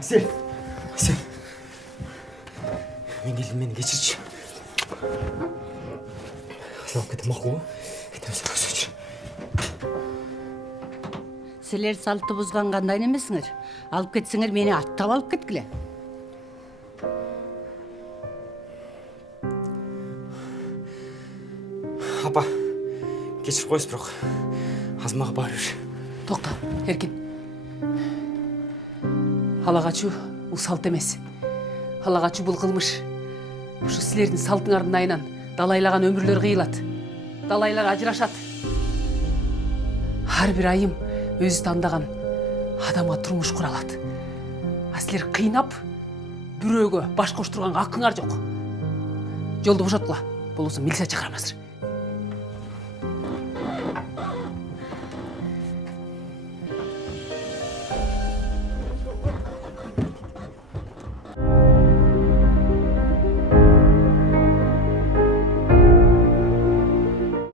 Сен. Мені кешірші. Салып кетем мақұл. Силер салтты бұзған қандай немесіңер? Алып кетсіңер, мені аттап алып кеткіле. Апа, кешір қойыз бірақ. Азмаға бар жүр. Тоқта, Еркин. Халағачу бұл салт емес. Халағачу бұл қылмыш. Ушу сілердің салтыңардың айынан далайлаған өмірлер қиылады. Далайлар ажырашады. Har bir айым өзі таңдаған адамға тұрмыш құралады. Сілер қиынап, бүрөге баш қоштырған ақыңар жоқ. Жолды бошатқыла. Болусын милиция чакырамазыр.